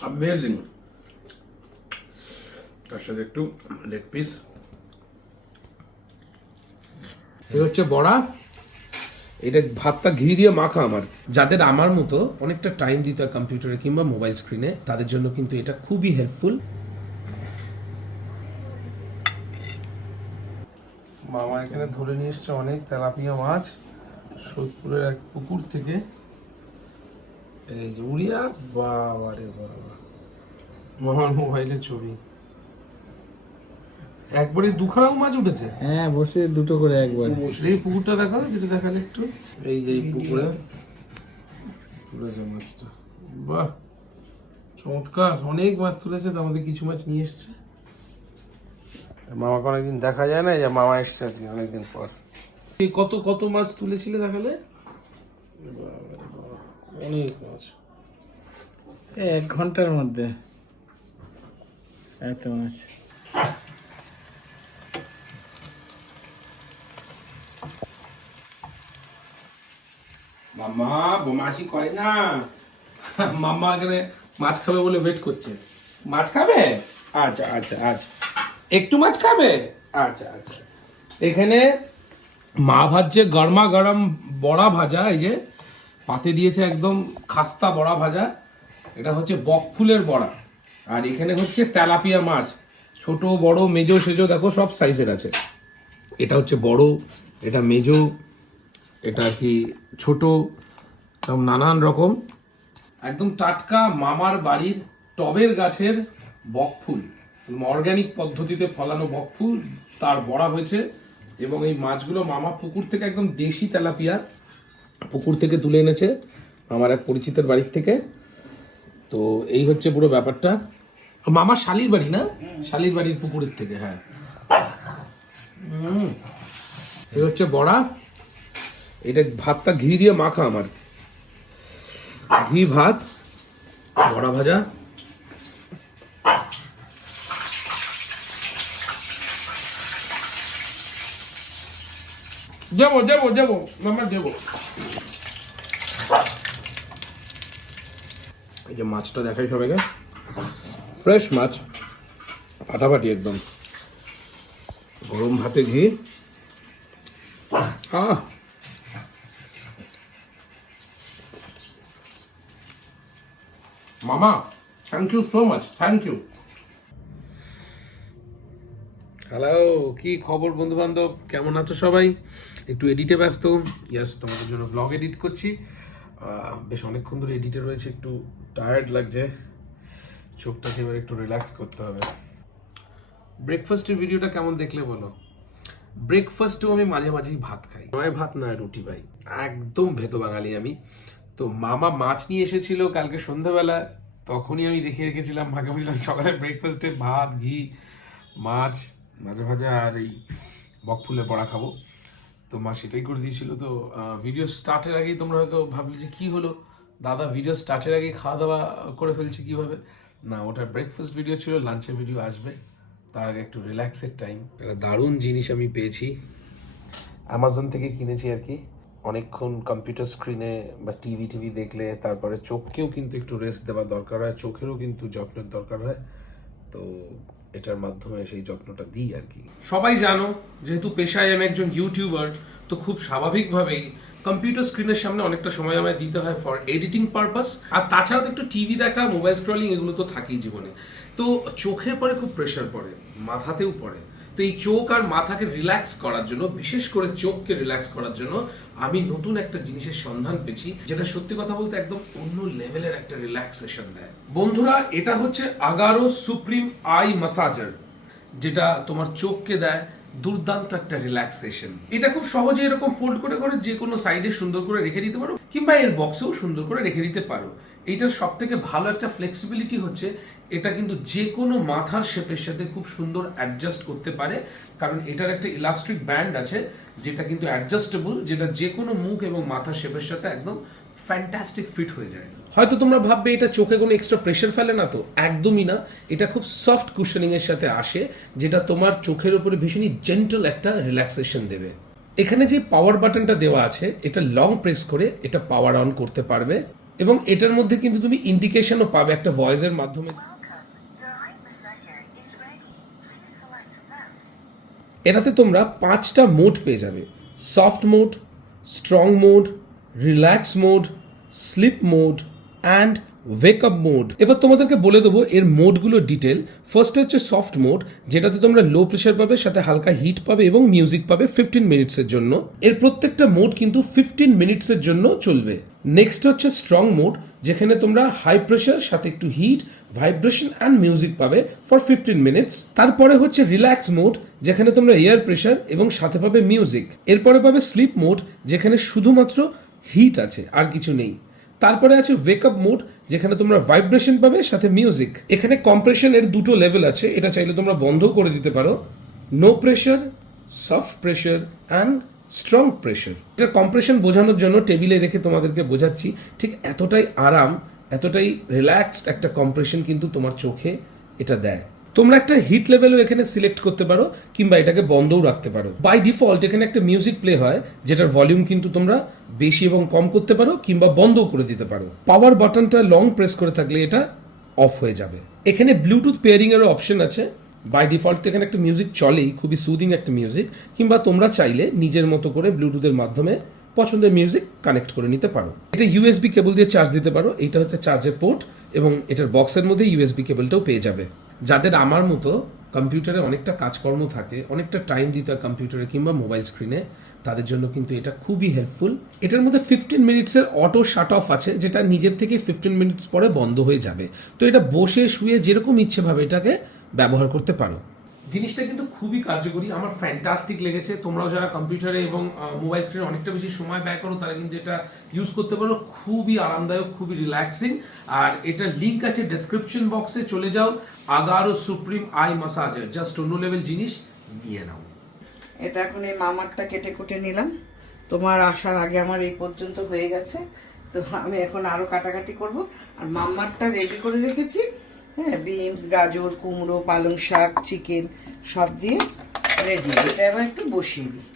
Amazing. তার সাথে একটু লেগ পিস। এই হচ্ছে বড়া। এটা ভাতটা ঘি দিয়ে মাখা। যাদের আমার মতো অনেকটা টাইম দিতে হয় কম্পিউটারে কিংবা মোবাইল স্ক্রিনে, তাদের জন্য কিন্তু এটা খুবই হেল্পফুল। মামা এখানে ধরে নিয়ে এসছে অনেক তেলাপিয়া মাছ সোদপুরের এক পুকুর থেকে। এই যে উড়িয়া, বাবা রে বাবা, মামার মোবাইলের ছবি। একবারে দুখানাও মাছ উঠেছে। হ্যাঁ, বসে দুটো করে একবার। এই পুকুরটা দেখাও, যেটা দেখালে একটু। এই যে এই পুকুরে তুলেছে মাছটা। বাহ, চমৎকার। অনেক মাছ তুলেছে, তার মধ্যে কিছু মাছ নিয়ে এসছে। মামাকে অনেকদিন দেখা যায় না, যে মামা এসছে আজকে অনেকদিন পর। কত কত মাছ তুলেছিলে দেখালে? অনেক মাছ। 1 ঘন্টার মধ্যে এত মাছ। মামা বোমাসি করে না। মামা এখানে মাছ খাবে বলে ওয়েট করছে। মাছ খাবে? আচ্ছা আচ্ছা আচ্ছা, একটু মাছ খাবে? আচ্ছা আচ্ছা। এখানে মা ভাজছে গরমা গরম বড়া ভাজা। এই যে পাতে দিয়েছে একদম খাস্তা বড়া ভাজা। এটা হচ্ছে বকফুলের বড়া। আর এখানে হচ্ছে তেলাপিয়া মাছ, ছোট বড় মেজো সেজো, দেখো সব সাইজের আছে। এটা হচ্ছে বড়, এটা মেজো, এটা কি ছোট, সব নানান রকম। একদম টাটকা মামার বাড়ির টবের গাছের বকফুল, অর্গানিক পদ্ধতিতে ফলানো বকফুল, তার বড়া হয়েছে। এবং এই মাছগুলো মামা পুকুর থেকে একদম দেশি তেলাপিয়া পুকুর থেকে তুলে এনেছে আমার এক পরিচিতের বাড়ির থেকে। তো এই হচ্ছে পুরো ব্যাপারটা। মামার শালির বাড়ি না? শালির বাড়ির পুকুরের থেকে, হ্যাঁ। এই হচ্ছে বড়া। এটা ভাতটা ঘি দিয়ে মাখা। ঘি ভাত, বড়া ভাজা। দেবো দেবো দেবো মামা দেবো। এই যে মাছটা দেখাই সবাইকে, ফ্রেশ মাছ, ফাটাফাটি একদম। গরম ভাতে ঘি। মামা, thank you so much, thank you. Hello, কি খবর বন্ধু বান্ধব, কেমন আছো সবাই? একটু এডিটে ব্যস্ত। ইয়াস, তোমাদের জন্য ব্লগ এডিট করছি। বেশ অনেকক্ষণ ধরে এডিটে রয়েছে, একটু টায়ার্ড লাগছে। চোখটাকে এবার একটু রিল্যাক্স করতে হবে। ব্রেকফাস্টের ভিডিওটা কেমন দেখলে বলো? ব্রেকফাস্টেও আমি মাঝে মাঝেই ভাত খাই, নয় ভাত নয় রুটি ভাই, একদম ভেতো বাঙালি আমি। তো মামা মাছ নিয়ে এসেছিল কালকে সন্ধ্যাবেলা, তখনই আমি দেখে রেখেছিলাম, ভাগে বুঝলাম সকালে ব্রেকফাস্টে ভাত, ঘি, মাছ, মাঝে ভাজা আর এই বকফুলের বড়া খাবো। তো মা সেটাই করে দিয়েছিল। তো ভিডিও স্টার্টের আগেই তোমরা হয়তো ভাবলে যে কী হলো দাদা, ভিডিও স্টার্টের আগেই খাওয়া দাওয়া করে ফেলছে কীভাবে? না, ওটা ব্রেকফাস্ট ভিডিও ছিল, লাঞ্চের ভিডিও আসবে। তার আগে একটু রিল্যাক্সের টাইম। একটা দারুণ জিনিস আমি পেয়েছি, অ্যামাজন থেকে কিনেছি আর কি। অনেকক্ষণ কম্পিউটার স্ক্রিনে বা টিভি দেখলে তারপরে চোখকেও কিন্তু একটু রেস্ট দেওয়ার দরকার হয়, চোখেরও কিন্তু যত্নের দরকার হয়। তো এটার মাধ্যমে সেই যত্নটা দিই আর কি। সবাই জানো, যেহেতু পেশায় আমি একজন ইউটিউবার, তো খুব স্বাভাবিকভাবেই কম্পিউটার স্ক্রিনের সামনে অনেকটা সময় আমায় দিতে হয় ফর এডিটিং পারপাস। আর তাছাড়াও তো একটু টিভি দেখা, মোবাইল স্ক্রলিং, এগুলো তো থাকেই জীবনে। তো চোখের পরে খুব প্রেশার পড়ে, মাথাতেও পড়ে। তো এই চোখ আর মাথাকে রিল্যাক্স করার জন্য, বিশেষ করে চোখকে রিল্যাক্স করার জন্য আমি নতুন একটা জিনিসের সন্ধান পেয়েছি, যেটা সত্যি কথা বলতে একদম অন্য লেভেলের একটা রিল্যাক্সেশন দেয়। বন্ধুরা, এটা হচ্ছে আগারো সুপ্রিম আই ম্যাসাজার, যেটা তোমার চোখকে দেয় দুর্দান্ত একটা রিল্যাক্সেশন। এটা খুব সহজে এরকম ফোল্ড করে করে যে কোনো সাইডে সুন্দর করে রেখে দিতে পারো, কিংবা এর বক্সেও সুন্দর করে রেখে দিতে পারো। এইটার সব থেকে ভালো একটা ফ্লেক্সিবিলিটি হচ্ছে এটা কিন্তু যে কোনো মাথার শেপের সাথে খুব সুন্দর অ্যাডজাস্ট করতে পারে, কারণ এটার একটা ইলাস্ট্রিক ব্যান্ড আছে যেটা কিন্তু অ্যাডজাস্টেবল, যেটা যে কোনো মুখ এবং মাথার শেপের সাথে একদম ফ্যান্টাস্টিক ফিট হয়ে যায়। হয়তো তোমরা ভাববে এটা চোখে কোনো এক্সট্রা প্রেশার ফেলে না, তো একদমই না। এটা খুব সফট কুশনিং এর সাথে আসে, যেটা তোমার চোখের উপরে ভীষণই জেন্টল একটা রিল্যাক্সেশন দেবে। এখানে যে পাওয়ার বাটনটা দেওয়া আছে, এটা লং প্রেস করে এটা পাওয়ার অন করতে পারবে। এবং এটার মধ্যে কিন্তু তুমি ইন্ডিকেশনও পাবে একটা ভয়েসের মাধ্যমে। এটাতে তোমরা 5টা মোড পেয়ে যাবে: soft mode, strong mode, relax mode, sleep mode and wake up mode. এবার তোমাদেরকে বলে দেবো এর মোডগুলো ডিটেল। ফার্স্ট হচ্ছে সফট মোড, যেটাতে তোমরা লো প্রেশার পাবে, সাথে হালকা হিট পাবে এবং মিউজিক পাবে 15 মিনিটসের জন্য। এর প্রত্যেকটা মোড কিন্তু 15 মিনিটসের জন্য চলবে। নেক্সট হচ্ছে স্ট্রং মোড, যেখানে তোমরা হাই প্রেশার সাথে একটু হিট, ভাইব্রেশন অ্যান্ড মিউজিক পাবে ফর 15 মিনিটস। তারপরে হচ্ছে রিল্যাক্স মোড, যেখানে তোমরা এয়ার প্রেশার এবং সাথে পাবে মিউজিক। এরপরে পাবে স্লিপ মোড, যেখানে শুধুমাত্র হিট আছে আর কিছু নেই। তারপরে আছে ওয়েক আপ মোড, যেখানে তোমরা ভাইব্রেশন পাবে সাথে মিউজিক। এখানে কম্প্রেশন এর দুটো লেভেল আছে, এটা চাইলে তোমরা বন্ধ করে দিতে পারো। No pressure, soft pressure and strong pressure. এটা কম্প্রেশন বোঝানোর জন্য টেবিলে রেখে তোমাদেরকে বোঝাচ্ছি। ঠিক এতটাই আরাম, এতটাই রিল্যাক্সড একটা কম্প্রেশন কিন্তু তোমার চোখে এটা দেয়। তোমরা একটা হিট লেভেলও এখানে সিলেক্ট করতে পারো, কিংবা এটাকে বন্ধও রাখতে পারো। বাই ডিফল্ট এখানে একটা মিউজিক প্লে হয়, যেটার ভলিউম কিন্তু তোমরা বেশি এবং কম করতে পারো কিংবা বন্ধও করে দিতে পারো। পাওয়ার বাটনটা লং প্রেস করে থাকলে এটা অফ হয়ে যাবে। এখানে ব্লুটুথ পেয়ারিং এরও অপশন আছে। বাই ডিফল্ট এখানে একটা মিউজিক চলেই, খুবই সুদিং একটা মিউজিক, কিংবা তোমরা চাইলে নিজের মতো করে ব্লুটুথের মাধ্যমে পছন্দের মিউজিক কানেক্ট করে নিতে পারো। এটা ইউএসবি কেবল দিয়ে চার্জ দিতে পারো। এইটা হচ্ছে চার্জের পোর্ট এবং এটার বক্সের মধ্যে ইউএসবি কেবলটাও পেয়ে যাবে। যাদের আমার মতো কম্পিউটারে অনেকটা কাজকর্ম থাকে, অনেকটা টাইম দিতে হয় কম্পিউটারে কিংবা মোবাইল স্ক্রিনে, তাদের জন্য কিন্তু এটা খুবই হেল্পফুল। এটার মধ্যে 15 মিনিটসের অটো শাট অফ আছে, যেটা নিজের থেকে 15 মিনিটস পরে বন্ধ হয়ে যাবে। তো এটা বসে শুয়ে যেরকম ইচ্ছে ভাবে এটাকে ব্যবহার করতে পারো। জিনিসটা কিন্তু খুবই কার্যকরী, আমার ফ্যান্টাস্টিক লেগেছে। তোমরাও যারা কম্পিউটারে এবং মোবাইল স্ক্রিনে অনেকটা বেশি সময় ব্যয় করো, তারা কিন্তু এটা ইউজ করতে পারো। খুবই আরামদায়ক, খুবই রিল্যাক্সিং। আর এটা লিঙ্ক আছে ডেসক্রিপশন বক্সে, চলে যাও। আগারো সুপ্রিম আই মাসাজার, জাস্ট অন্য লেভেল জিনিস, নিয়ে নাও। এটা এখন এই মামারটা কেটে কুটে নিলাম। তোমার আসার আগে আমার এই পর্যন্ত হয়ে গেছে, তো আমি এখন আরো কাটাকাটি করব। আর মামারটা রেডি করে রেখেছি। হ্যাঁ, বিনস, গাজর, কুমড়ো, পালং শাক, চিকেন সব দিয়ে রেডি। এটা এবার একটু বসিয়ে দিই।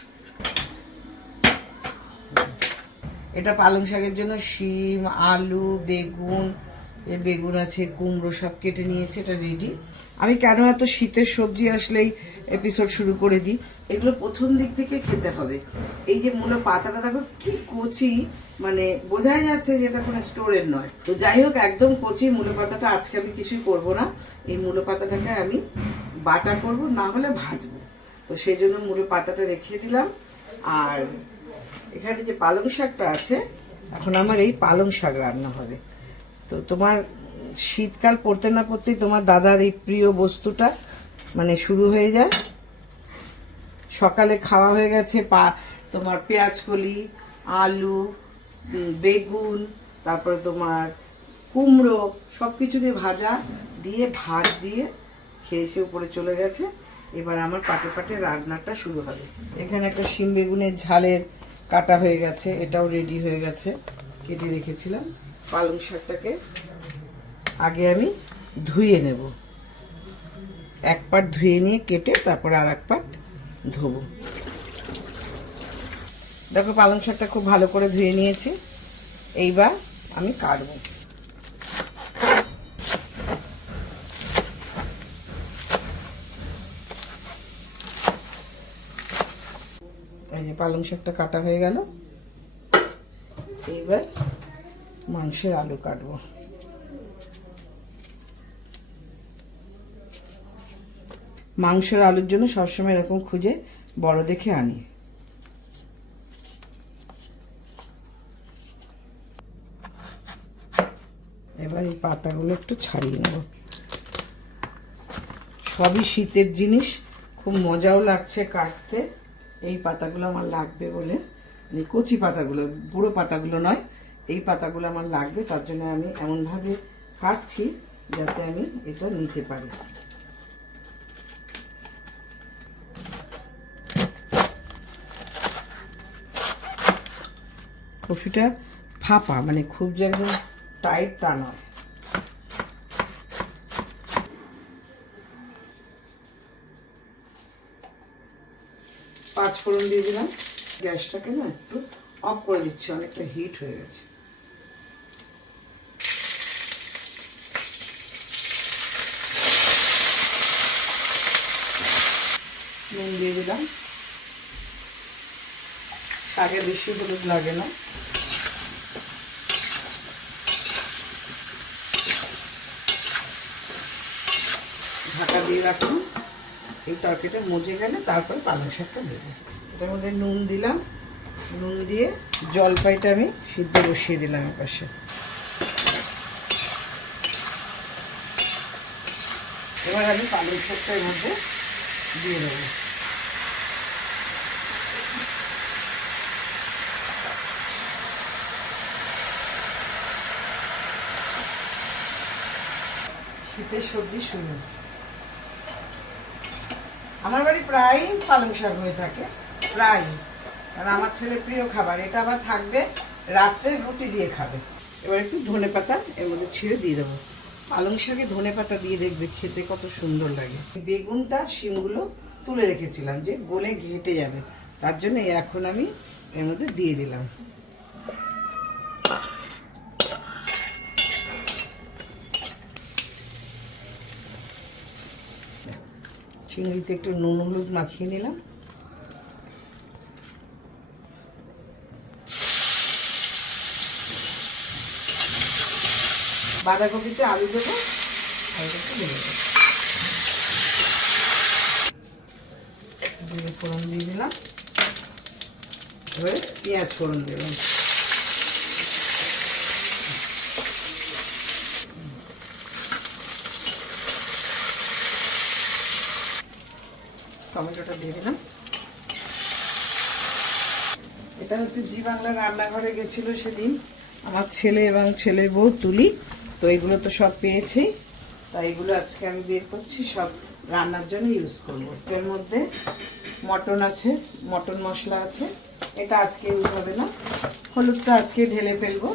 এটা পালং শাকের জন্য শিম, আলু, বেগুন, বেগুন আছে, কুমড়ো সব কেটে নিয়েছে, এটা রেডি। আমি কেন এত শীতের সবজি আসলেই এপিসোড শুরু করে দিই, এগুলো প্রথম দিক থেকে খেতে হবে। এই যে মূলো পাতাটা দেখো কি কচি, মানে বোঝাই যাচ্ছে যে এটা কোনো স্টোরের নয়। তো যাই হোক, একদম কচি মূলো পাতাটা আজকে আমি কিছুই করব না। এই মূলো পাতাটাকে আমি বাটা করব, না হলে ভাজবো। তো সেই জন্য মূলো পাতাটা রেখে দিলাম। আর এখানে যে পালং শাকটা আছে, এখন আমার এই পালং শাক রান্না হবে। তো তোমার শীতকাল পড়তে না পড়তেই তোমার দাদার এই প্রিয় বস্তুটা মানে শুরু হয়ে যায়। সকালে খাওয়া হয়ে গেছে তোমার পেঁয়াজ কলি, আলু, বেগুন, তারপরে তোমার কুমড়ো সব কিছু দিয়ে ভাজা দিয়ে ভাত দিয়ে খেয়ে এসে উপরে চলে গেছে। এবার আমার পাটে পাটে রান্নাটা শুরু হবে। এখানে একটা শিম বেগুনের ঝালের কাটা হয়ে গেছে, এটাও রেডি হয়ে গেছে, কেটে রেখেছিলাম। পালং শাকটাকে আগে আমি ধুয়ে নেব, এক পাট ধুয়ে নিয়ে কেটে তারপরে আর এক পাট ধোবো। দেখো পালং শাকটা খুব ভালো করে ধুয়ে নিয়েছি। এইবার আমি কাটবো। এই যে পালং শাকটা কাটা হয়ে গেল। এইবার মাংসের আলু কাটবো। মাংসের আলুর জন্য সবসময় এরকম খুঁজে বড় দেখে আনি। এবার এই পাতাগুলো একটু ছাড়িয়ে নেব। সবই শীতের জিনিস, খুব মজাও লাগছে কাটতে। এই পাতাগুলো আমার লাগবে বলে, এই কচি পাতাগুলো, বুড়ো পাতাগুলো নয়, এই পাতাগুলো আমার লাগবে, তার জন্য আমি এমনভাবে কাটছি যাতে আমি এটা নিতে পারি। কফিটা ফাঁপা, মানে খুব যে একদম টাইট তা নয়। পাঁচ ফোড়ন দিয়ে দিলাম। গ্যাসটাকে না একটু অফ করে দিচ্ছি, অনেকটা হিট হয়ে গেছে। নুন দিয়ে দিলাম, শাকে বেশি হলুদ লাগে না। ঢাকা দিয়ে রাখুন, এই তরকারিটা মজে গেলে তারপর পালং শাকটা দেবো। এটার মধ্যে নুন দিলাম, নুন দিয়ে জলপাইটা আমি সিদ্ধ বসিয়ে দিলাম এপাশে। এবার আমি পালং শাকটা এর মধ্যে দিয়ে দেবো। শীতের সবজি শুরু। আমার বাড়ি প্রায় পালং শাক হয়ে থাকে, প্রায়, কারণ আমার ছেলে প্রিয় খাবার। এটা আবার থাকবে, রাত্রে রুটি দিয়ে খাবে। এবার একটু ধনেপাতা এর মধ্যে ছিঁড়ে দিয়ে দেবো। পালং শাকে ধনেপাতা দিয়ে দেখবে খেতে কত সুন্দর লাগে। বেগুনটা শিমগুলো তুলে রেখেছিলাম যে গলে ঘেটে যাবে, তার জন্য এখন আমি এর মধ্যে দিয়ে দিলাম। চিংড়িতে একটু নুন হলুদ মাখিয়ে নিলাম। বাঁধাকপিতে আলু দেবো, আলুটাকে দিয়ে দেবো। জিরে ফোড়ন দিয়ে দিলাম, এবারে পেঁয়াজ ফোড়ন দিলাম। টমেটোটা দিয়ে দিলাম। এটা হচ্ছে জি বাংলা রান্নাঘরে গেছিল সেদিন আমার ছেলে এবং ছেলের বউ তুলি, তো এগুলো তো সব পেয়েছি, তাই এগুলো আজকে আমি বের করছি, সব রান্নার জন্য ইউজ করবো। এর মধ্যে মটন আছে, মটন মশলা আছে, এটা আজকে ইউজ হবে না, হলুদটা আজকে ঢেলে ফেলবো।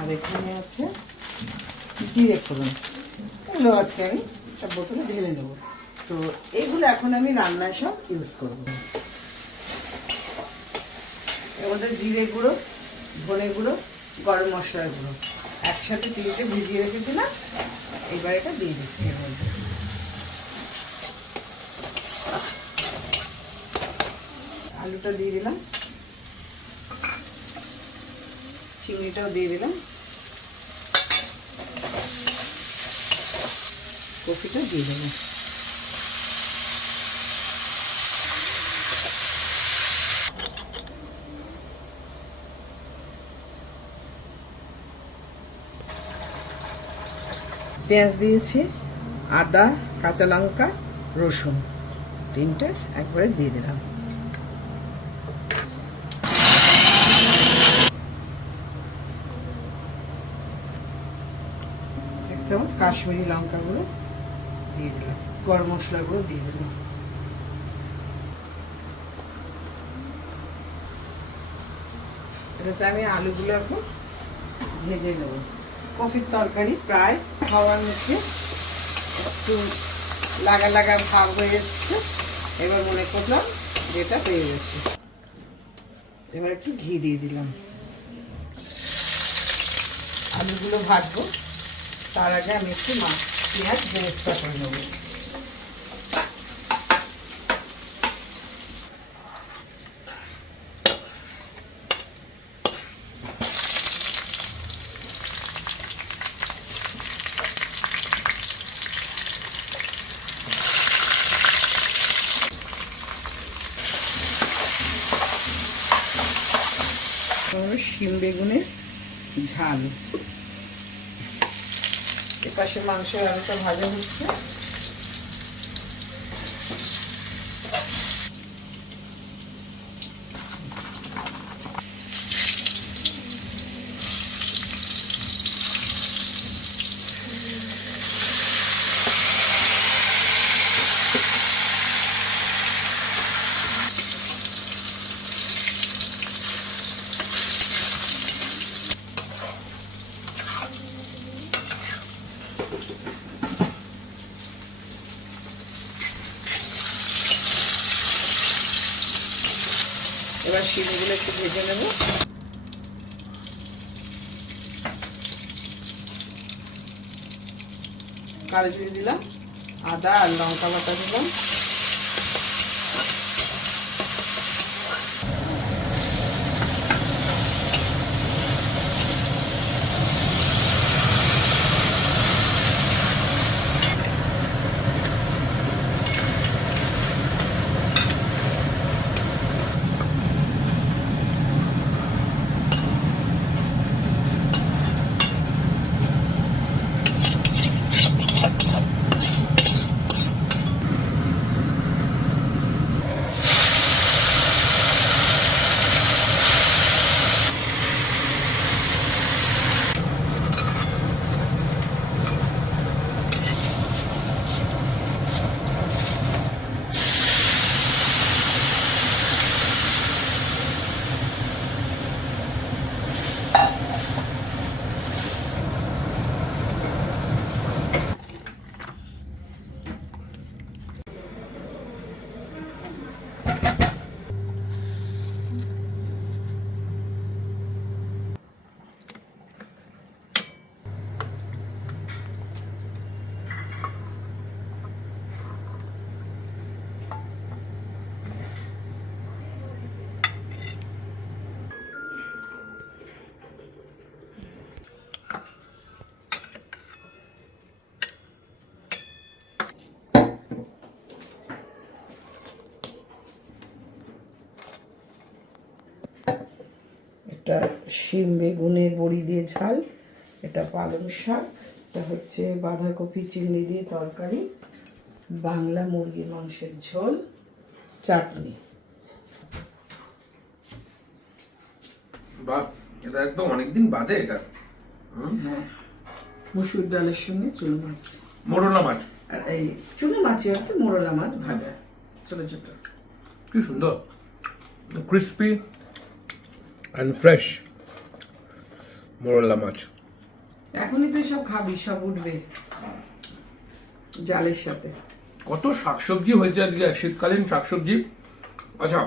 আর এখানে আছে জিরে ফোড়ন, এগুলো আজকে আমি সব বোতলে ঢেলে নেবো। তো এইগুলো এখন আমি রান্নায় সব ইউজ করব। এর মধ্যে জিরে গুঁড়ো, ধনে গুঁড়ো, গরম মশলার গুঁড়ো একসাথে তিনটে ভিজিয়ে রেখেছিলাম, এবার এটা দিয়ে দিচ্ছি এর মধ্যে। আলুটা দিয়ে দিলাম, চিংড়িটাও দিয়ে দিলাম, কফিটা দিয়ে দেবো। পেঁয়াজ দিয়েছি, আদা, কাঁচা লঙ্কা, রসুন, তিনটে একবারে দিয়ে দিলাম। এক চামচ কাশ্মীরি লঙ্কা গুঁড়ো দিয়ে দিলাম, গরম মশলা গুঁড়ো দিয়ে দিলাম। এটাতে আমি আলুগুলো এখন ভেজে নেব। কফির তরকারি প্রায় খাওয়ার মধ্যে একটু লাগা লাগা ভাব হয়ে যাচ্ছে, এবার মনে করলাম যেটা হয়ে গেছে। এবার একটু ঘি দিয়ে দিলাম, আলুগুলো ভাজবো, তার আগে আমি একটু পেঁয়াজ বেরেস্তা করে নেবো। শিম বেগুনের ঝাল, এপাশে মাংসের আলুটা ভাজা হচ্ছে। এবার শিমগুলো একটু ভেজে নেব। কালো জিরে দিলাম, আদা আর লঙ্কা বাটা দিলাম, এটা শিম বেগুনের বড়ি দিয়ে ঝাল, এটা পালং শাক, এটা হচ্ছে বাঁধাকপি চিংড়ি দিয়ে তরকারি, বাংলা মুরগির মাংসের ঝোল, চাটনি। বাহ, এটা একদম অনেকদিন বাদে এটা। হ্যাঁ, মুসুর ডালের সঙ্গে চুনো মাছ, মোরলা মাছ, আর এই চুনো মাছই আর কি, মোরলা মাছ ভাজা ছোট ছোট। কি সুন্দর, ক্রিস্পি অ্যান্ড ফ্রেশ মোরলা মাছ। এখনই তো সব খাবি, সব উঠবে জালের সাথে। কত শাকসবজি হয়েছে আজকে, শীতকালীন শাকসবজি। আচ্ছা,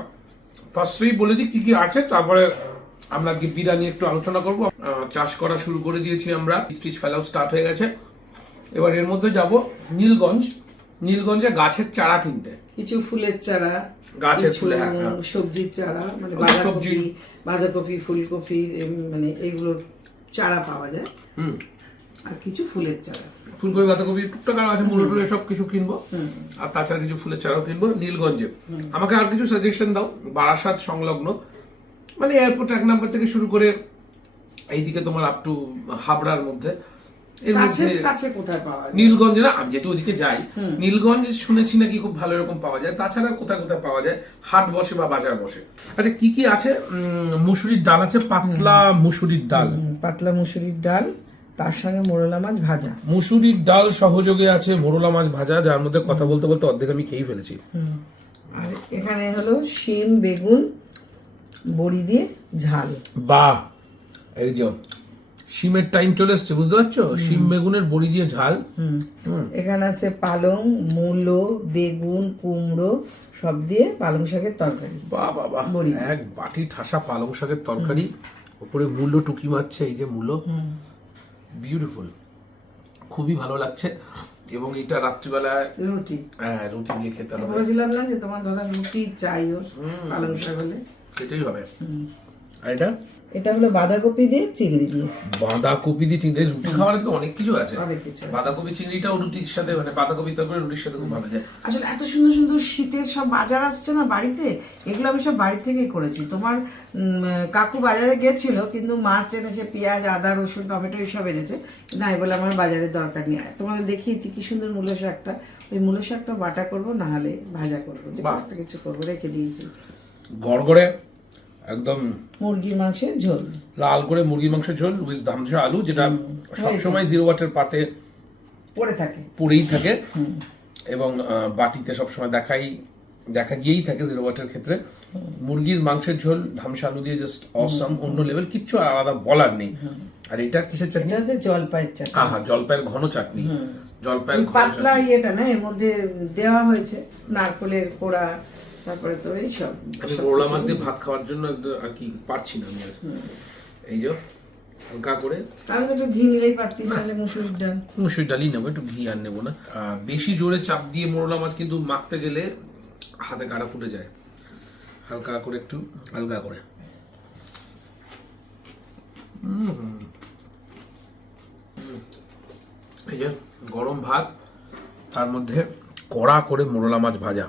ফার্স্টেই বলে দিই কি কি আছে, তারপরে আমরা আজকে বিরিয়ানি একটু আলোচনা করব। চাষ করা শুরু করে দিয়েছি আমরা, বীজ ফেলাও স্টার্ট হয়ে গেছে। এবার এর মধ্যে যাব নীলগঞ্জে গাছের চারা কিনতে। কিছু ফুলের চারা, গাছের কিছু ফুলে, হ্যাঁ, হ্যাঁ। সবজির চারা, মানে সবজি। বাঁধাকপি ফুলকপি, মানে এইগুলোর চারা পাওয়া যায়, আর কিছু ফুলের চারা। ফুলকপি বাঁধাকপি টুকটাক আছে, মূলো টুলো সব কিছু কিনবো, আর তাছাড়া কিছু ফুলের চারাও কিনবো নীলগঞ্জে। আমাকে আর কিছু সাজেশন দাও বারাসাত সংলগ্ন, মানে এয়ারপোর্ট 1 নম্বর থেকে শুরু করে এইদিকে তোমার আপ টু হাবড়ার মধ্যে, এর মধ্যে কাছে কোথায় পাওয়া যায়? নীলগঞ্জে না, আমি যেহেতু ওদিকে যাই, নীলগঞ্জ শুনেছি নাকি খুব ভালো এরকম পাওয়া যায়। তাছাড়া কোথায় কোথায় পাওয়া যায়, হাট বসে বা বাজার বসে। আচ্ছা, কি কি আছে? মুসুরির ডাল আছে, পাতলা মুসুরির ডাল, পাতলা মুসুরির ডাল, তার সঙ্গে মোরলা মাছ ভাজা। মুসুরির ডাল সহযোগে আছে মোরলা মাছ ভাজা, যার মধ্যে কথা বলতে বলতে অর্ধেক আমি খেয়ে ফেলেছি। আর এখানে হলো শিম বেগুন বড়ি দিয়ে ঝাল। বাহ, এই যে শিমের টাইম চলে এসছে, বুঝতে পারছো? শিম বেগুনের বড়ি দিয়ে ঝাল। এখানে আছে পালং, মূলো, বেগুন, কুমড়ো সব দিয়ে পালং শাকের তরকারি। বাহ বাহ বাহ, বড়ি। এক বাটি ঠাসা পালং শাকের তরকারি, উপরে মূলো টুকি মারছে, এই যে মূলো, বিউটিফুল, খুবই ভালো লাগছে। এবং এটা রাত্রিবেলায় রুটি, রুটি দিয়ে খেতে হবে। বলেছিলাম না যে তোমার দাদা রুটি চাই ওর পালং শাক হলে। সেটাই হবে। আর এটা এটা হলো বাঁধাকপি দিয়ে চিংড়ি দিয়ে। বাঁধাকপি দিয়ে চিংড়ি, রুটি খাওয়ার আজকে অনেক কিছু আছে। অনেক কিছু আছে। বাঁধাকপি চিংড়িটাও রুটির সাথে, মানে বাঁধাকপি তরকারি রুটির সাথে খুব ভালো যায়। আসলে এত সুন্দর সুন্দর শীতের সব বাজার আসছে না বাড়িতে, এগুলো আমি সব বাড়ি থেকেই করেছি। তোমার কাকু বাজারে গেছিল, কিন্তু মাছ এনেছে, পেঁয়াজ, আদা, রসুন, টমেটো এইসব এনেছে। না, বলে আমার বাজারের দরকার নেই। তোমাদের দেখিয়েছি কি সুন্দর মূলো শাকটা, ওই মূলো শাকটা বাটা করবো, না হলে ভাজা করবো, যে কোনো একটা কিছু করবো, রেখে দিয়েছি। গড়গড়ে একদম মুরগির মাংসের ঝোল, লাল করে মুরগির মাংসের ঝোল উইথ ধামসা আলু, যেটা সবসময় 0 ওয়াটের পাতে পড়েই থাকে, এবং বাটিতে সবসময় দেখা গিয়েই থাকে 0 ওয়াটের ক্ষেত্রে। মুরগির মাংসের ঝোল ধামসা আলু দিয়ে জাস্ট অসম, অন্য লেভেল, কিচ্ছু আলাদা বলার নেই। আর এটা কিসের চাটনি? এটা হচ্ছে জলপাইয়ের চাটনি। জলপাইয়ের ঘন চাটনি, জলপাইয়ের পাতলা ইয়েটা না, এর মধ্যে দেওয়া হয়েছে নারকেলের কোড়া, তারপরে তো এইসব। আমি মোরলা মাছ দিয়ে ভাত খাওয়ার জন্য আর কি পারছি না আমি আর। এই যে হালকা করে, তাহলে তো একটু ঘি নিলেই পারতি, তাহলে মুসুরির ডাল। মুসুর ডালই নেবো, একটু ঘি আর নেবো না। বেশি জোরে চাপ দিয়ে মোরলা মাছ কিন্তু মাখতে গেলে হাতে গাড়া ফুটে যায়। হালকা করে, একটু হালকা করে। এই যে গরম ভাত, তার মধ্যে কড়া করে মোরলা মাছ ভাজা,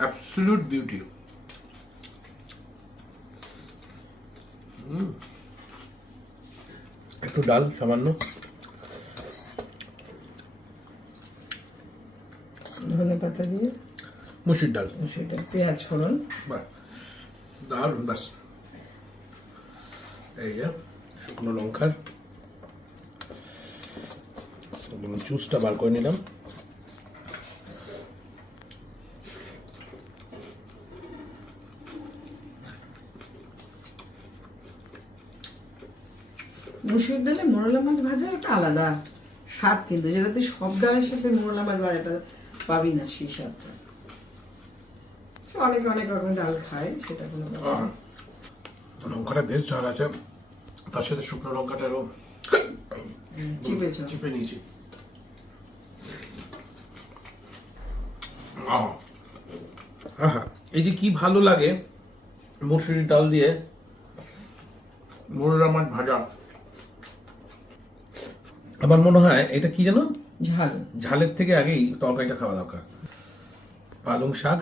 অ্যাবসলিউট বিউটি। একটু ডাল সামান্য, ধনে পাতা দিয়ে মুসুর ডাল, সেটা পেঁয়াজ ফোড়ন, বাহ দারুণ। বাস, এই যে শুকনো লঙ্কার জুসটা বার করে নিলাম। মুসুর ডালে মোরলা মাছ ভাজা একটা আলাদা স্বাদ, কিন্তু যেটা তুই সব ডালের সাথে মোরলা মাছ ভাজাটা পাবি না, সেই স্বাদটা। অনেকে অনেক রকম ডাল খায়, সেটা কোনো ব্যাপার না। লঙ্কাটা বেশ ঝাল আছে, তার সাথে শুকনো লঙ্কাটারও চিপে নিয়েছি। এই যে কি ভালো লাগে মসুরির ডাল দিয়ে মোরলা মাছ ভাজা। আমার মনে হয় এটা কি জানো, ঝাল, ঝালের থেকে আগেই তরকারিটা খাওয়া দরকার। পালং শাক,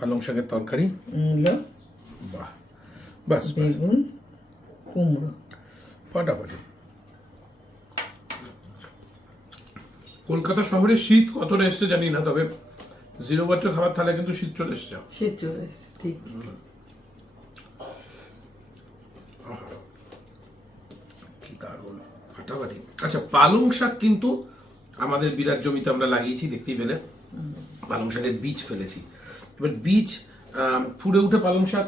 পালং শাকের তরকারি, মূলো, বাহ, বাস বাস, বেগুন, কুমড়ো। ফাটাফাটি। কলকাতা শহরে শীত কতটা এসছে জানি না, তবে 0 বাটের খাবার থালে কিন্তু শীত চলে এসছে। শীত চলে এসেছে, ঠিক। কি দারুণ, ফাটাফাটি। আচ্ছা, পালং শাক কিন্তু আমাদের বিরাট জমিতে আমরা লাগিয়েছি, দেখতেই পেলে পালং শাকের বীজ ফেলেছি। এবার বীজ ফুড়ে উঠে পালং শাক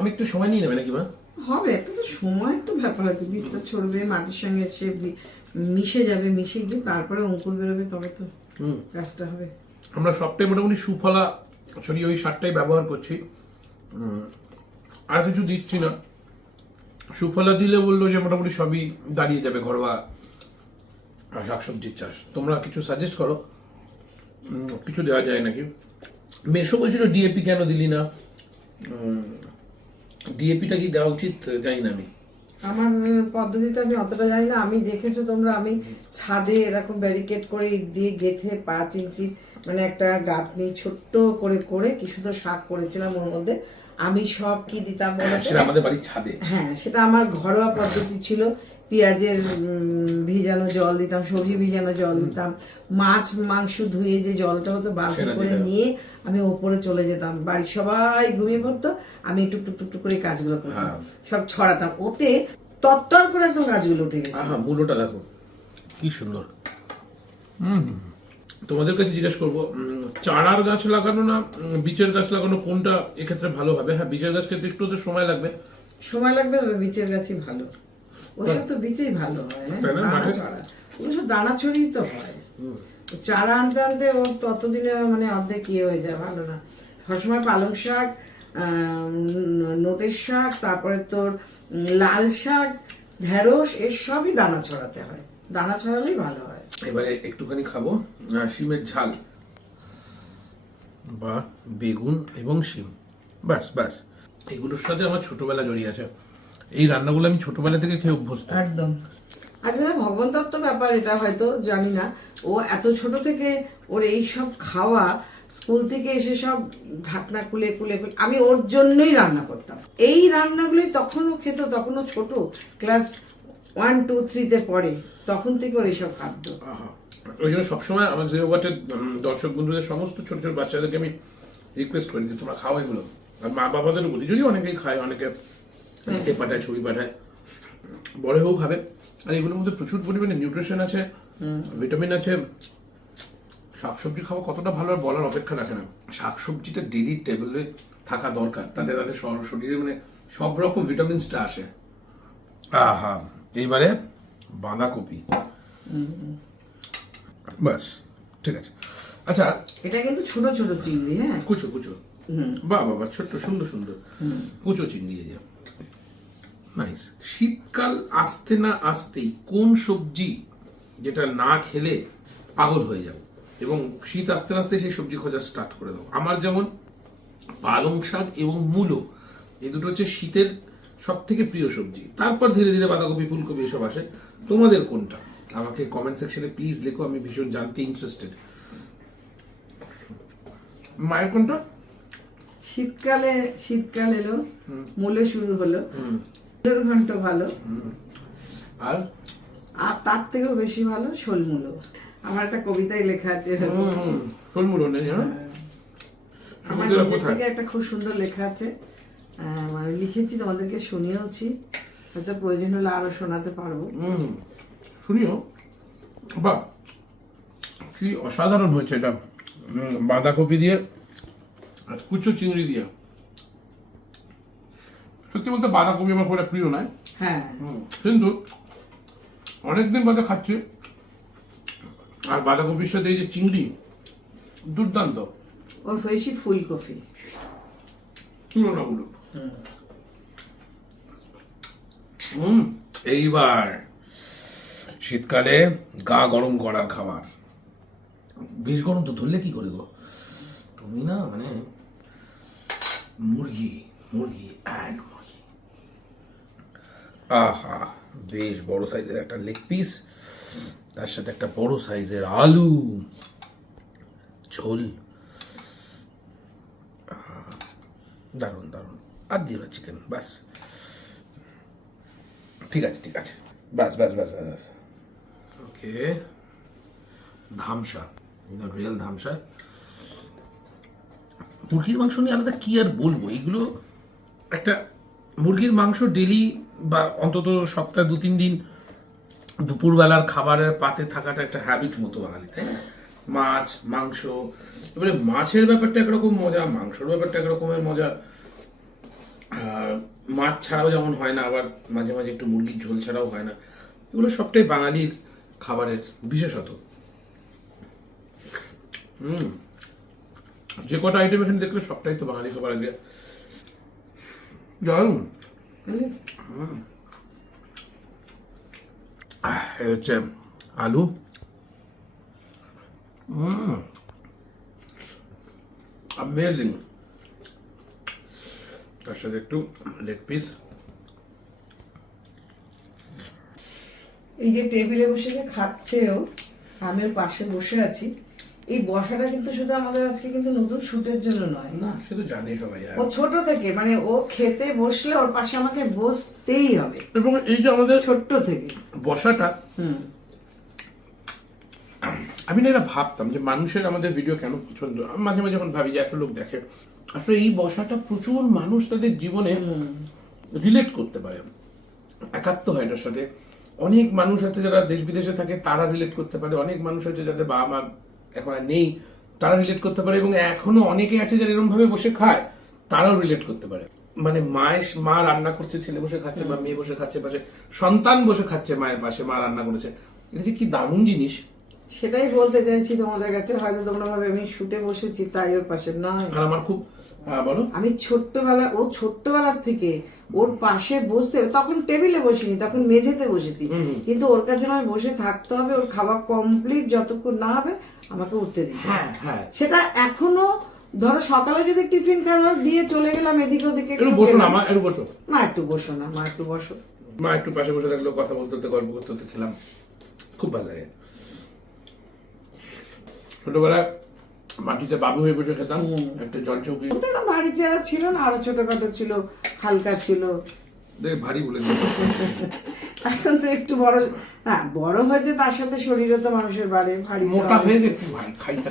অনেকটা সময় নিয়ে নেবে নাকি মা? হবে, একটা তো সময় তো ব্যাপার আছে, বীজটা ছড়বে, মাটির সঙ্গে সে মিশে যাবে, মিশে গিয়ে তারপরে অঙ্কুর বেরোবে, তবে তো গাছটা হবে। আমরা সবটাই মোটামুটি সুফলা ছড়িয়ে ওই সারটাই ব্যবহার করছি, আর কিছু দিচ্ছি না। সুফলা দিলে বললো যে মোটামুটি সবই দাঁড়িয়ে যাবে ঘরোয়া শাকসবজির চাষ। তোমরা কিছু সাজেস্ট করো, কিছু দেওয়া যায় নাকি? মেশো বলছিল ডিএপি কেন দিলি না, ডিএপিটা কি দেওয়া উচিত জানি না আমি। আমার পদ্ধতিটা আমি অতটা জানি না। আমি দেখেছো তোমরা, আমি ছাদে এরকম ব্যারিকেড করে ইট দিয়ে গেঁথে 5 ইঞ্চি মানে একটা গাঁথনি ছোট্ট করে করে কি সুন্দর শাক করেছিলাম। ওর মধ্যে আমি সব কি দিতাম বলতে, সেটা আমাদের বাড়ির ছাদে। হ্যাঁ, সেটা আমার ঘরোয়া পদ্ধতি ছিল। পেঁয়াজের ভিজানো জল দিতাম, সবজি ভিজানো জল দিতাম, মাছ মাংস ধুয়ে যে জলটা হতো বালতি করে নিয়ে আমি ওপরে চলে যেতাম। বাড়ির সবাই ঘুমিয়ে পড়তো, আমি টুক টুক করে কাজগুলো করতাম, সব ছড়াতাম। ওতে তত্তর করে একদম গাছগুলো উঠে গেছে। মূলোটা দেখো কি সুন্দর। তোমাদের কাছে জিজ্ঞেস করবো, চারার গাছ লাগানো না বীজের গাছ লাগানো কোনটা এক্ষেত্রে ভালো হবে? হ্যাঁ, বীজের গাছ ক্ষেত্রে একটু তো সময় লাগবে, বীজের গাছই ভালো। ওসব তো বীজেই ভালো হয়, দানা ছড়া, ওগুলো সব দানা ছড়িয়ে তো হয়। চারা আনতে আনতে ওর ততদিনে মানে অর্ধেক ইয়ে হয়ে যায়, ভালো না। সবসময় পালং শাক, নোটের শাক, তারপরে তোর লাল শাক, ঢেঁড়স, এর সবই দানা ছড়াতে হয়, দানা ছড়ালেই ভালো হয়। এবারে একটুখানি খাবো শিমের ঝাল বা বেগুন এবং শিম, ব্যাস ব্যাস। এগুলোর সাথে আমার ছোটবেলা জড়িয়ে আছে, এই রান্নাগুলো আমি ছোটবেলা থেকে খেয়ে অভ্যস্ত। একদম। আজকে ভগবান দত্ত ব্যাপার এটা, হয়তো জানি না। ও এত ছোট থেকে ওর এই সব খাওয়া, স্কুল থেকে এসে সব ঢাকনা খুলে খুলে খুলে আমি ওর জন্যই রান্না করতাম। এই রান্নাগুলোই তখনও খেত, তখনও ছোট, ক্লাস 1, 2, 3-তে পড়ে, তখন থেকে ওর এইসব খাদ্য। ওই জন্য সবসময় আমার জিরো ওয়াটের দর্শক বন্ধুদের সমস্ত ছোট ছোট বাচ্চাদেরকে আমি রিকোয়েস্ট করি যে তোমরা খাও এগুলো। আর মা বাবাদেরও বলি, যদি অনেকেই খায়, অনেকে লিখে পাঠায়, ছবি পাঠায়, বড় হয়েও খাবে। আর এগুলোর মধ্যে প্রচুর পরিমাণে নিউট্রিশন আছে, ভিটামিন আছে। শাকসবজি খাওয়া কতটা ভালো আর বলার অপেক্ষা রাখে না। শাকসবজিটা ডেলি টেবিলে থাকা দরকার, তাদের তাদের শরীরে মানে সব রকম ভিটামিনসটা আসে। আহা, এইবারে বাঁধাকপি, বাস ঠিক আছে। আচ্ছা, এটা কিন্তু ছোট ছোট চিংড়ি, হ্যাঁ, কুচো কুচো, বাহ বাবা, ছোট্ট সুন্দর সুন্দর কুচো চিংড়ি। নাইস। শীতকাল আসতে না আসতেই কোন সবজি যেটা না খেলে পাগল হয়ে যাও, এবং শীত আসতে না আসতে সেই সবজি খোঁজা স্টার্ট করে দাও? আমার যেমন পালং শাক এবং মূলো, এই দুটো হচ্ছে শীতের সব থেকে প্রিয় সবজি। তারপর ধীরে ধীরে বাঁধাকপি, ফুলকপি এসব আসে। তোমাদের কোনটা? আমাকে কমেন্ট সেকশনে প্লিজ লেখো, আমি ভীষণ জানতে ইন্টারেস্টেড। মায়ের কোনটা? শীতকাল এলো, মূলো শুরু হলো, ঘন্ট ভালো, আর তার থেকেও বেশি ভালো শোলমূলো। আমার একটা কবিতায় লেখা আছে, শোলমূলো নেই, আমার নিজের থেকে একটা খুব সুন্দর লেখা আছে, আমি লিখেছি, তোমাদেরকে শুনিয়েওছি, হয়তো প্রয়োজন হলে আরো শোনাতে পারবো। শুনিও। বাহ, কি অসাধারণ হয়েছে এটা, বাঁধাকপি দিয়ে আর কুচো চিংড়ি দিয়ে। সত্যি বলতে বাঁধাকপি আমার খুব প্রিয় নয়, হ্যাঁ, কিন্তু অনেকদিন বাদে খাচ্ছি। আর বাঁধাকপির সাথে এই যে চিংড়ি, দুর্দান্ত। ওর বেশি ফুলকপি তুলনামূলক। এইবার শীতকালে গা গরম করার খাবার, বেশ গরম তো, ধরলে কি করে গো তুমি না, মানে মুরগি, আহা, বেশ বড় সাইজের একটা লেগ পিস, তার সাথে একটা বড় সাইজের আলু ঝোল, দারুণ দারুণ। আর দিও না চিকেন, ব্যাস। ঠিক আছে ঠিক আছে, ব্যাস ব্যাস ব্যাস ব্যাস ব্যাস। ওকে, ধামসা, রিয়েল ধামসা। মুরগির মাংস নিয়ে আলাদা কি আর বলবো, এগুলো একটা মুরগির মাংস ডেলি বা অন্তত সপ্তাহে 2-3 দিন দুপুরবেলার খাবারের পাতে থাকাটা একটা হ্যাবিট মতো বাঙালি, তাই না? মাছ মাংস, এবারে মাছের ব্যাপারটা একরকম মজা, মাংসের ব্যাপারটা একরকমের মজা। মাছ ছাড়াও যেমন হয় না, আবার মাঝে মাঝে একটু মুরগির ঝোল ছাড়াও হয় না, এগুলো সবটাই বাঙালির খাবারের বিশেষত। যে কটা আইটেম এখানে দেখলে সবটাই তো বাঙালি খাবার আগে। দারুণ। এই হচ্ছে আলু, অ্যামেজিং। তার সাথে একটু লেগ পিস। এই যে টেবিলে বসে যে খাচ্ছেও, আমি ওর পাশে বসে আছি, এই বসাটা কিন্তু শুধু আমাদের আজকে কিন্তু নতুন শুটের জন্য নয়, না সে তো জানি সবাই। ও ছোট থেকে মানে ও খেতে বসলে ওর পাশে আমাকে বসতেই হবে, এবং এই যে আমাদের ছোট্ট থেকে বসাটা, আমি না এটা ভাবতাম যে মানুষের আমাদের ভিডিও কেন পছন্দ। আমি মাঝে মাঝে যখন ভাবি যে এত লোক দেখে, আসলে এই বসাটা প্রচুর মানুষ তাদের জীবনে রিলেট করতে পারে, একাত্ম হয় এটার সাথে। অনেক মানুষ আছে যারা দেশ বিদেশে থাকে, তারা রিলেট করতে পারে। অনেক মানুষ আছে যাদের বাবা মা এখন আর নেই, তারা রিলেট করতে পারে। এবং এখনো অনেকে আছে যারা এরকম ভাবে বসে খায়, তারাও রিলেট করতে পারে। মানে মা রান্না করছে, ছেলে বসে খাচ্ছে বা মেয়ে বসে খাচ্ছে পাশে, সন্তান বসে খাচ্ছে মায়ের পাশে, মা রান্না করেছে। এটা যে কি দারুণ জিনিস। সেটাই বলতে চাইছি তোমাদের কাছে, হয়তো তোমরা ভাবে আমি শুটে বসেছি তাই ওর পাশে, না। আর আমার খুব বলো, আমি ছোট্টবেলার থেকে ওর পাশে বসতে, তখন টেবিলে বসিনি, তখন মেঝেতে বসেছি, কিন্তু ওর কাছে আমি বসে থাকতে হবে, ওর খাবার কমপ্লিট যতক্ষণ না হবে আমাকে উঠতে দিতে হবে। হ্যাঁ সেটা এখনো ধরো সকালে যদি টিফিন খাওয়া ধরো দিয়ে চলে গেলাম এদিকে ওদিকে, একটু বসো না মা, একটু বসো। মা একটু বসো না, মা একটু বসো। মা একটু পাশে বসে থাকলো, কথা বলতে বলতে গল্প করতে করতে খেলাম, খুব ভালো লাগে। ছোটবেলায় মাটিতে বাবু হয়ে বসে খেতাম, একটা জল চৌকি। ভারী চেয়ারা ছিল না, আরো ছোটখাটো ছিল, হালকা ছিল। ভারী বলে এখন তো একটু বড় হয়েছে, তার সাথে শরীরে তো মানুষের বাড়ে, ভারী মোটা হয়ে একটু ভারী, খাইতে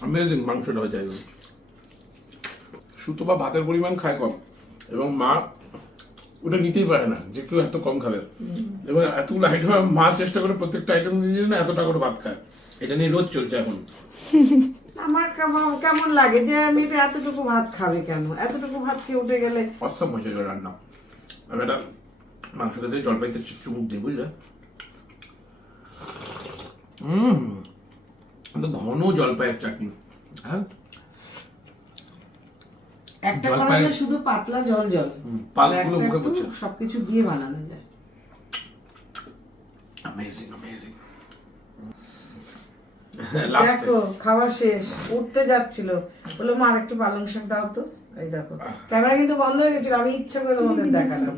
অ্যামেজিং মাংসটা হয়ে যায়। সুতো বা ভাতের পরিমাণ খায় কম, এবং মা ওটা নিতেই পারে না যে কেউ এত কম খাবে। এবং এতগুলো আইটেম মা চেষ্টা করে প্রত্যেকটা আইটেম দিয়ে না এতটা করে ভাত খায়। এটা নিয়ে রোজ চলছে এখন। আমার কেমন লাগে যে আমি এটা এতটুকু ভাত খাবে কেন, এতটুকু ভাত খেয়ে উঠে গেলে। অসম হয়েছে রান্না। আমি একটা মাংস খেতে জলপাইতে চুমুক দিই, বুঝলে? ঘন জলপাইয়ের চাটনি। হ্যাঁ, একটা করা যায় শুধু পাতলা জল, পালগুলো মুখে পড়ছে, সবকিছু দিয়ে বানানো যায়। Amazing amazing. দেখো খাওয়া শেষ, উঠতে যাচ্ছিল, বললো মা আরেকটু পালং শাক দাও তো। এই দেখো ক্যামেরা কিন্তু বন্ধ হয়ে গেছিল, আমি ইচ্ছা করে তোমাদের দেখালাম।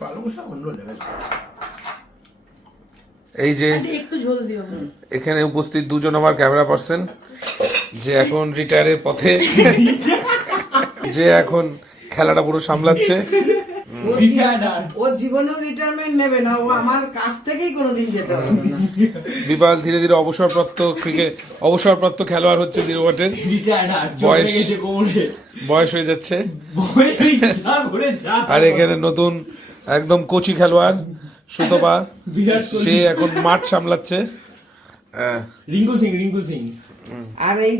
পালং শাক অন্য লেভেল। এই যে একটু ঝোল দিও। এখানে উপস্থিত দুজন আমার ক্যামেরা পার্সন, যে এখন রিটায়ারের পথে, যে এখন খেলাটা পুরো সামলাচ্ছে। ও জীবনেও রিটায়ারমেন্ট নেবে না, ও আমার কাছ থেকেই কোনোদিন যেতে হবে না। বিপাল ধীরে ধীরে অবসরপ্রাপ্ত খেলোয়াড় হচ্ছে দিনবটের। বয়স হয়ে যাচ্ছে, আর এখানে নতুন একদম কোচি খেলোয়াড় সুতপা, সে এখন মাঠ সামলাচ্ছে। রিঙ্কু সিং। আর এই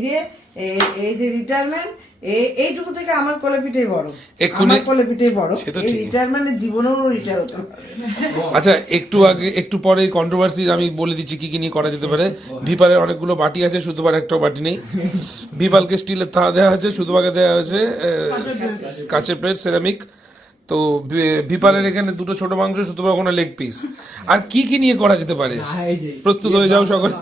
যে রিটায়ারমেন্ট, এইটুকু থেকে আমার কোলে পিঠেই বড়, আমার কোলে পিঠেই বড়। এই রিটায়ারমেন্টের জীবনেও রিটায়ার হতে হবে। আচ্ছা, একটু পরে কন্ট্রোভার্সি আমি বলে দিচ্ছি কি কি নিয়ে করা যেতে পারে। ভিপালের অনেকগুলো বাটি আছে, সুতপার একটাও বাটি নেই। ভিপালকে স্টিলের থালা দেওয়া হয়েছে, সুতপাকে দেওয়া হয়েছে কাঁচের প্লেট, সেরামিক। তো ভিপালের এখানে দুটো ছোট মাংস, সুতপা ওখানে লেগ পিস। আর কি কি নিয়ে করা যেতে পারে, প্রস্তুত হয়ে যাও সকলে।